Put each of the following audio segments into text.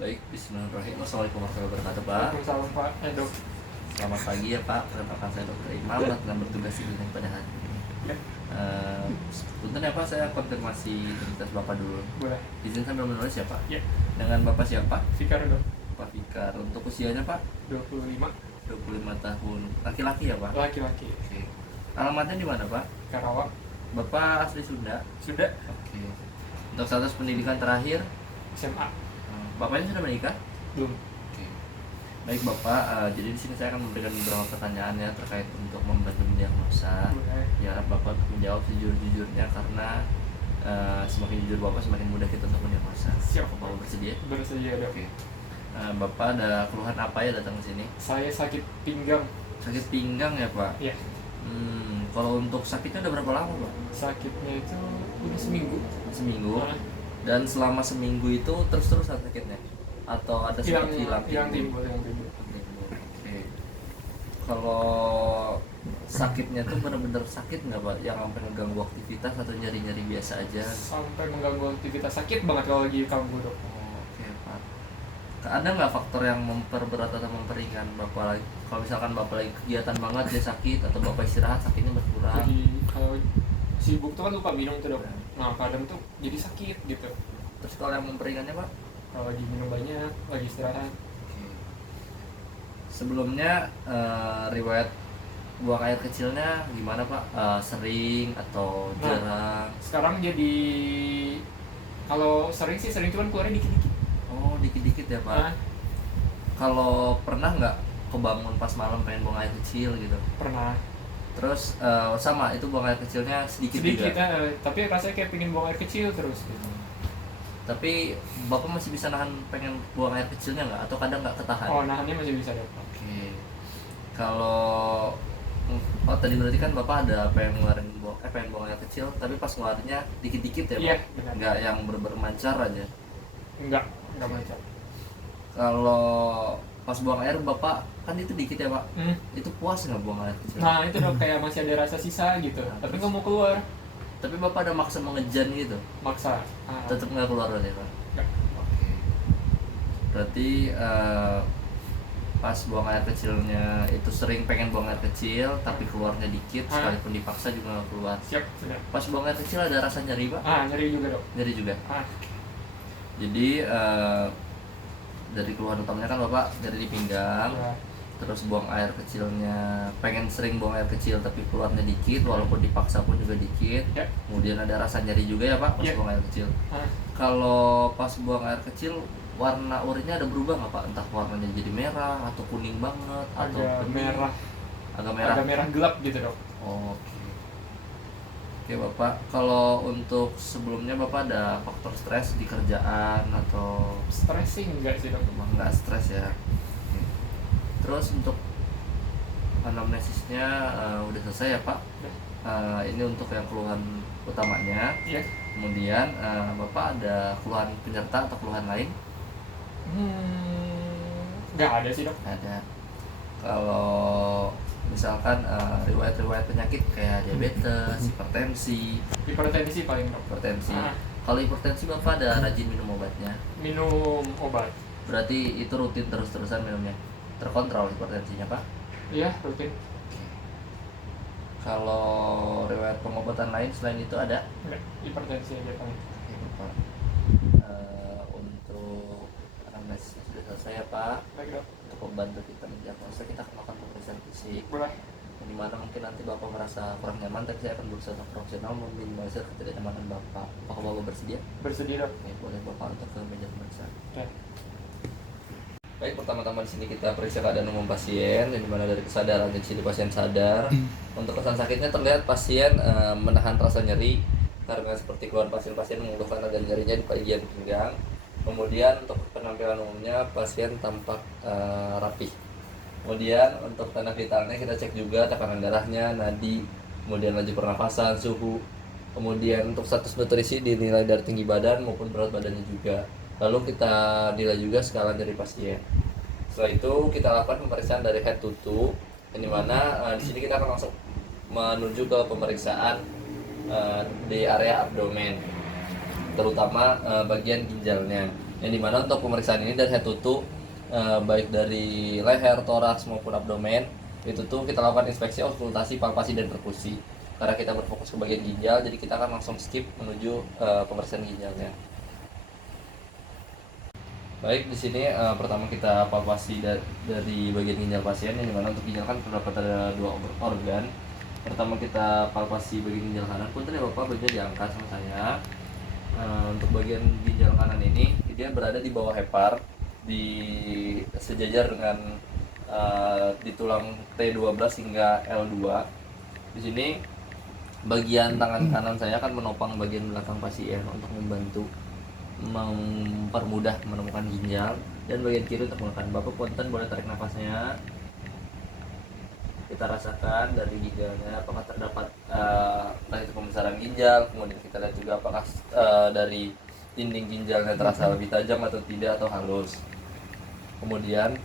Baik, bismillahirrahmanirrahim. Assalamualaikum warahmatullahi wabarakatuh, Pak. Waalaikumsalam Pak. Dok. Selamat pagi ya, Pak. Perkenalkan saya Dr. Imam dan bertugas di klinik pada hari ini. Ya, Punten ya, Pak, saya konfirmasi identitas Bapak dulu. boleh. Izin sambil menulis ya, Pak. Ya, Dengan Bapak siapa? Fikar dok. Pak Fikar. Untuk usianya, Pak, 25, 25 tahun. Laki-laki ya, Pak? laki-laki. Oke. Alamatnya di mana, Pak? Karawang. Bapak asli Sunda. Sudah Oke. Untuk status pendidikan terakhir, SMA. Bapaknya sudah menikah? Belum. Oke. Baik Bapak, jadi di sini saya akan memberikan beberapa pertanyaan ya terkait untuk membantu mendiagnosa. Boleh. Ya harap Bapak menjawab sejujur-jujurnya karena semakin jujur Bapak semakin mudah kita untuk mendiagnosa. Siap. Bapak bersedia? Bersedia dok. Oke. Bapak ada keluhan apa ya datang ke sini? Saya sakit pinggang. Sakit pinggang ya Pak? Ya, Kalau untuk sakitnya udah berapa lama Pak? sakitnya itu udah seminggu. Seminggu. Nah, Dan selama seminggu itu terus-terusan sakitnya? Atau ada sempat hilang? yang timbul. Oke. Kalau sakitnya tuh benar-benar sakit nggak Pak? Yang sampai mengganggu aktivitas atau nyeri-nyeri biasa aja? Sampai mengganggu aktivitas, sakit banget kalau lagi kambuh dok. Oke Pak. Ada nggak faktor yang memperberat atau memperingan Bapak lagi? Kalau misalkan Bapak lagi kegiatan banget dia sakit atau Bapak istirahat sakitnya berkurang? Jadi kalau sibuk tuh kan lupa minum tuh dok. Nah kadang tuh jadi sakit gitu. Terus kalau yang memperingannya Pak? Kalau lagi minum banyak, lagi istirahat. Oke. Sebelumnya riwayat buang air kecilnya gimana Pak? Sering atau Nah, jarang? Sekarang jadi kalau sering sih sering, cuman keluarnya dikit-dikit. Oh dikit-dikit ya Pak. Nah, Kalau pernah nggak kebangun pas malam pengen buang air kecil gitu? pernah Terus sama itu buang air kecilnya sedikit sedikit juga. tapi rasanya kayak pengen buang air kecil terus gitu. Tapi Bapak masih bisa nahan pengen buang air kecilnya nggak? Atau kadang nggak ketahan? Oh, nahannya masih bisa dok. Oke. Kalau tadi berarti kan Bapak ada pengen pengen buang air kecil, tapi pas ngeluarinnya dikit-dikit ya Pak? Iya, benar. Nggak yang bermancar aja. Enggak macam. Kalau pas buang air Bapak kan itu dikit ya Pak? Hmm. Itu puas nggak buang air kecil? Nah itu dok, kayak masih ada rasa sisa gitu, Nah, tapi terus? nggak mau keluar, Tapi Bapak ada maksa mengejan gitu? maksa. Tetap nggak keluar berarti Pak? Nggak. Oke. Berarti pas buang air kecilnya itu sering pengen buang air kecil tapi keluarnya dikit, sekalipun dipaksa juga nggak keluar. Siap, sudah. Pas buang air kecil ada rasa nyeri Pak? Nyeri juga dok. Nyeri juga. Jadi dari keluhan utamanya kan Bapak nyeri di pinggang, Ya. terus buang air kecilnya pengen sering buang air kecil tapi keluarnya dikit walaupun dipaksa pun juga dikit. Ya. Kemudian ada rasa nyeri juga ya Pak pas Ya. buang air kecil. Ah, Kalau pas buang air kecil warna urinnya ada berubah nggak Pak? Entah warnanya jadi merah atau kuning banget atau agak bening? merah, Agak merah. agak merah gelap gitu dok. Oke. Oke Bapak, kalau untuk sebelumnya Bapak ada faktor stres di kerjaan atau Stres sih enggak sih dok. emang nggak stres ya? Oke. Terus untuk anamnesisnya udah selesai ya Pak? Udah. Ini untuk yang keluhan utamanya. Iya. Kemudian Bapak ada keluhan penyerta atau keluhan lain? Nggak ada sih dok. Ada. Kalau misalkan riwayat-riwayat penyakit kayak diabetes, Hipertensi paling dok. hipertensi. Ah. Kalau hipertensi Bapak ada rajin minum obatnya? Minum obat. Berarti itu rutin terus-terusan minumnya? Terkontrol hipertensinya Pak? Iya, rutin. Kalau riwayat pengobatan lain selain itu ada? Enggak, hipertensi aja paling. Oke Bapak. Untuk anamnesis sudah selesai ya Pak. Baik dok. Untuk membantu kita mendiagnosa kita akan melakukan pemeriksaan fisik. Boleh. Di mana mungkin nanti Bapak merasa kurang nyaman, tapi saya akan berusaha untuk profesional meminimalisir ketidaknyamanan Bapak. Apakah Bapak bersedia? Bersedia dok. Oke, boleh Bapak untuk ke meja pemeriksaan. Oke. Baik, pertama-tama di sini kita periksa keadaan umum pasien, di mana dari kesadaran di sini pasien sadar. Untuk kesan sakitnya terlihat pasien menahan rasa nyeri karena seperti keluhan pasien-pasien mengeluhkan ada nyerinya di bagian pinggang. Kemudian untuk penampilan umumnya pasien tampak rapi. Kemudian untuk tanda vitalnya kita cek juga tekanan darahnya, nadi, kemudian laju pernafasan, suhu. Kemudian untuk status nutrisi dinilai dari tinggi badan maupun berat badannya juga. Lalu kita nilai juga skala dari pasien. Setelah itu kita lakukan pemeriksaan dari head to toe, di mana di sini kita akan langsung menuju ke pemeriksaan di area abdomen, terutama bagian ginjalnya. Yang dimana untuk pemeriksaan ini dari head to toe, baik dari leher, toraks maupun abdomen, itu tuh kita lakukan inspeksi, auskultasi, palpasi dan perkusi. Karena kita berfokus ke bagian ginjal, jadi kita akan langsung skip menuju pemeriksaan ginjalnya. Baik, di sini pertama kita palpasi dari bagian ginjal pasien, yang dimana untuk ginjal kan terdapat ada 2 organ. Pertama kita palpasi bagian ginjal kanan. Punten ya Bapak, bajunya diangkat sama saya. Untuk bagian ginjal kanan ini dia berada di bawah hepar, di sejajar dengan di tulang T12 hingga L2. Di sini bagian tangan kanan saya akan menopang bagian belakang pasien untuk mempermudah menemukan ginjal, dan bagian kiri untuk menekan. Bapak punten boleh tarik nafasnya. Kita rasakan dari ginjalnya apakah terdapat entah itu pembesaran ginjal, kemudian kita lihat juga apakah dari dinding ginjalnya terasa lebih tajam atau tidak, atau halus. Kemudian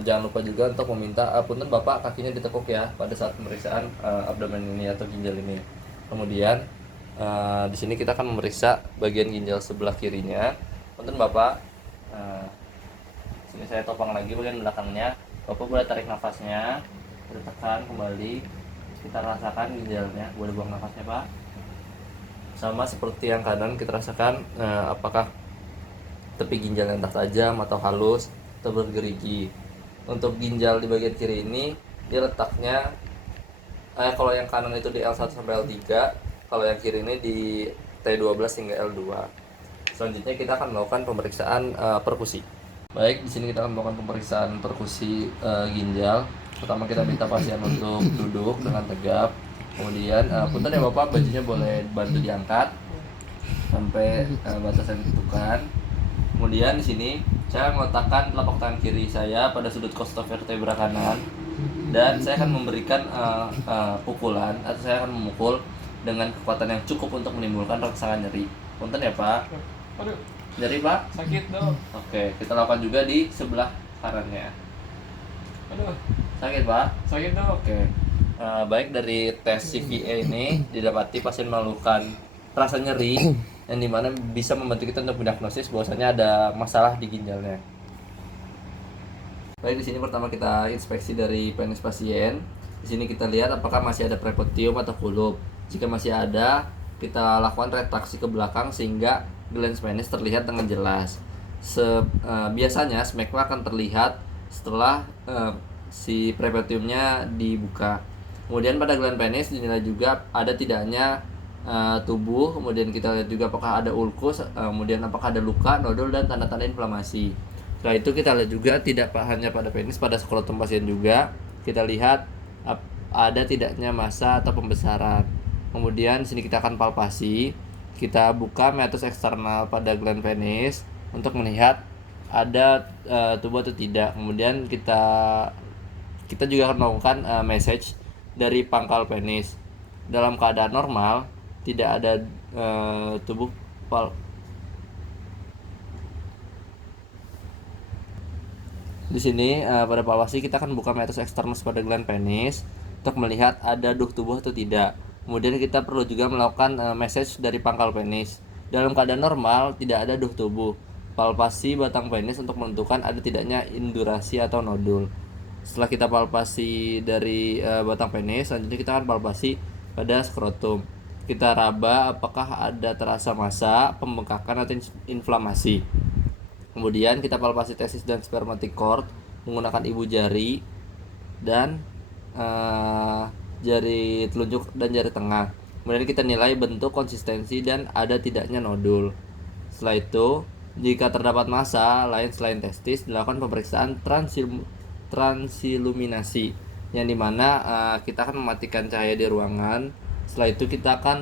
jangan lupa juga untuk meminta punten Bapak kakinya ditekuk ya pada saat pemeriksaan abdomen ini atau ginjal ini. Kemudian di sini kita akan memeriksa bagian ginjal sebelah kirinya. Punten Bapak, sini saya topang lagi bagian belakangnya. Bapak boleh tarik nafasnya, tekan kembali, kita rasakan ginjalnya. Boleh buang nafasnya Pak. Sama seperti yang kanan, kita rasakan apakah tepi ginjalnya entah tajam atau halus atau bergerigi. Untuk ginjal di bagian kiri ini dia letaknya kalau yang kanan itu di L1 sampai L3, kalau yang kiri ini di T12 hingga L2. Selanjutnya kita akan melakukan pemeriksaan perkusi. Baik, di sini kita akan melakukan pemeriksaan perkusi ginjal. Pertama kita minta pasien untuk duduk dengan tegap. Kemudian punten ya Bapak, bajunya boleh bantu diangkat sampai batas yang ditentukan. Kemudian di sini saya meletakkan telapak tangan kiri saya pada sudut costovertebra kanan, dan saya akan memberikan pukulan, atau saya akan memukul dengan kekuatan yang cukup untuk menimbulkan rangsangan nyeri. Punten ya Pak. Aduh, Nyeri Pak? sakit dong. Oke, kita lakukan juga di sebelah kanannya. Aduh, Sakit Pak? sakit dong. Oke. Baik, dari tes CVA ini didapati pasien melakukan rasa nyeri yang dimana bisa membantu kita untuk mendiagnosis bahwasanya ada masalah di ginjalnya. Baik, di sini pertama kita inspeksi dari penis pasien. Di sini kita lihat apakah masih ada prepotium atau kulup. Jika masih ada, kita lakukan retraksi ke belakang sehingga glans penis terlihat dengan jelas. Biasanya smegma akan terlihat setelah si prepotiumnya dibuka. Kemudian pada gland penis dinilai juga ada tidaknya tubuh, kemudian kita lihat juga apakah ada ulkus, kemudian apakah ada luka, nodul, dan tanda-tanda inflamasi. Setelah itu kita lihat juga tidak hanya pada penis, pada skrotum pasien juga kita lihat ada tidaknya massa atau pembesaran. Kemudian di sini kita akan palpasi, kita buka meatus eksternal pada gland penis untuk melihat ada tubuh atau tidak. Kemudian kita juga akan melakukan massage dari pangkal penis. Dalam keadaan normal tidak ada tubuh Di sini pada palpasi kita akan buka meatus eksternus pada gland penis untuk melihat ada duh tubuh atau tidak. Kemudian kita perlu juga melakukan massage dari pangkal penis. Dalam keadaan normal tidak ada duh tubuh. Palpasi batang penis untuk menentukan ada tidaknya indurasi atau nodul. Setelah kita palpasi dari batang penis, selanjutnya kita akan palpasi pada skrotum. Kita raba apakah ada terasa massa, pembengkakan atau inflamasi. Kemudian kita palpasi testis dan spermatic cord menggunakan ibu jari dan jari telunjuk dan jari tengah. Kemudian kita nilai bentuk, konsistensi, dan ada tidaknya nodul. Setelah itu, jika terdapat massa lain selain testis, dilakukan pemeriksaan transiluminasi, yang dimana kita akan mematikan cahaya di ruangan. Setelah itu kita akan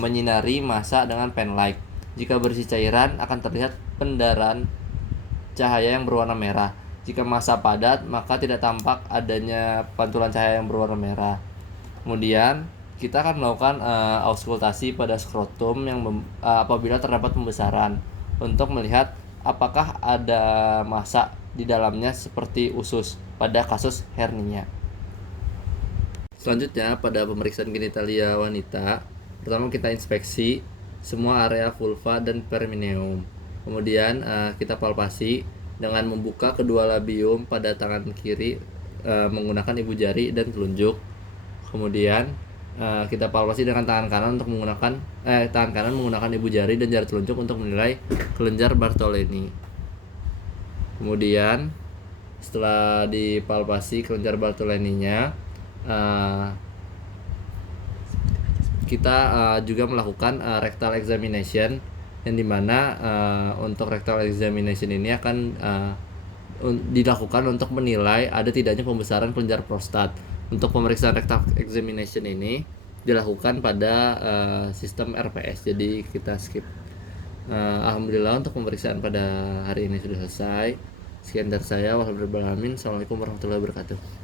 menyinari massa dengan pen light. Jika bersih cairan akan terlihat pendaran cahaya yang berwarna merah. Jika massa padat maka tidak tampak adanya pantulan cahaya yang berwarna merah. Kemudian kita akan melakukan auskultasi pada skrotum yang apabila terdapat pembesaran untuk melihat apakah ada massa di dalamnya seperti usus pada kasus hernia. Selanjutnya pada pemeriksaan genitalia wanita, pertama kita inspeksi semua area vulva dan perineum. Kemudian kita palpasi dengan membuka kedua labium pada tangan kiri menggunakan ibu jari dan telunjuk. Kemudian kita palpasi dengan tangan kanan menggunakan ibu jari dan jari telunjuk untuk menilai kelenjar Bartolini. Kemudian setelah dipalpasi kelenjar Bartolininya, kita juga melakukan rectal examination, yang dimana untuk rectal examination ini akan dilakukan untuk menilai ada tidaknya pembesaran kelenjar prostat. Untuk pemeriksaan rectal examination ini dilakukan pada sistem RPS, jadi kita skip. Alhamdulillah untuk pemeriksaan pada hari ini sudah selesai. Sekian dari saya. Wassalamualaikum warahmatullahi wabarakatuh.